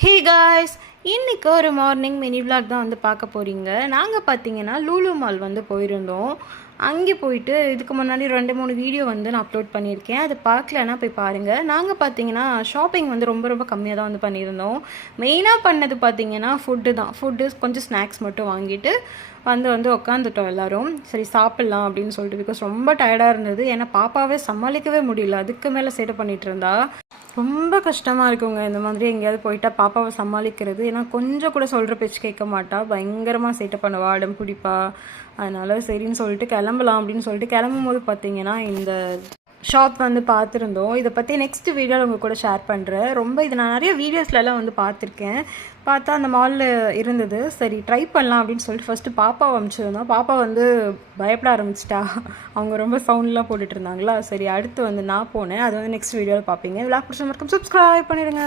Hey guys, இன்றைக்கி ஒரு morning mini vlog தான் வந்து பார்க்க போகிறீங்க. நாங்கள் பார்த்தீங்கன்னா லூலு மால் வந்து போயிருந்தோம். அங்கே போயிட்டு இதுக்கு முன்னாடி 2-3 வீடியோ வந்து நான் அப்லோட் பண்ணியிருக்கேன். அது பார்க்கலன்னா போய் பாருங்கள். நாங்கள் பார்த்தீங்கன்னா ஷாப்பிங் வந்து ரொம்ப ரொம்ப கம்மியாக தான் வந்து பண்ணியிருந்தோம். மெயினாக பண்ணது பார்த்தீங்கன்னா ஃபுட்டு கொஞ்சம் ஸ்நாக்ஸ் மட்டும் வாங்கிட்டு வந்து உட்காந்துட்டோம் எல்லோரும். சரி சாப்பிட்லாம் அப்படின்னு சொல்லிட்டு, பிகாஸ் ரொம்ப டயர்டாக இருந்தது. ஏன்னா பாப்பாவே சமாளிக்கவே முடியல, அதுக்கு மேலே சேட்டை பண்ணிகிட்டு இருந்தா. ரொம்ப கஷ்டமாக இருக்குங்க இந்த மாதிரி எங்கேயாவது போயிட்டா பாப்பாவை சமாளிக்கிறது. ஏன்னா கொஞ்சம் கூட சொல்கிற பேச்சு கேட்க மாட்டா, பயங்கரமாக சேட்டை பண்ணுவா, அடம் பிடிப்பா. அதனால் சரின்னு சொல்லிட்டு கிளம்பலாம் அப்படின்னு சொல்லிட்டு கிளம்பும் போது பார்த்தீங்கன்னா இந்த ஷாப் வந்து பார்த்துருந்தோம். இதை பற்றி நெக்ஸ்ட் வீடியோவில் உங்கள் கூட ஷேர் பண்ணுறேன். இதை நான் நிறைய வீடியோஸ்லலாம் வந்து பார்த்துருக்கேன். பார்த்தா அந்த மாலில் இருந்தது. சரி ட்ரை பண்ணலாம் அப்படின்னு சொல்லிட்டு ஃபஸ்ட்டு பாப்பாவை அனுப்பிச்சிருந்தோம். பாப்பா வந்து பயப்பட ஆரம்பிச்சிட்டா. அவங்க ரொம்ப சவுண்ட்லாம் போட்டுட்டு இருந்தாங்களா. சரி அடுத்து வந்து நான் போனேன். அது வந்து நெக்ஸ்ட் வீடியோவில் பார்ப்பீங்க. விளாக் பிடிச்ச மறக்காம சப்ஸ்கிரைப் பண்ணிடுங்க.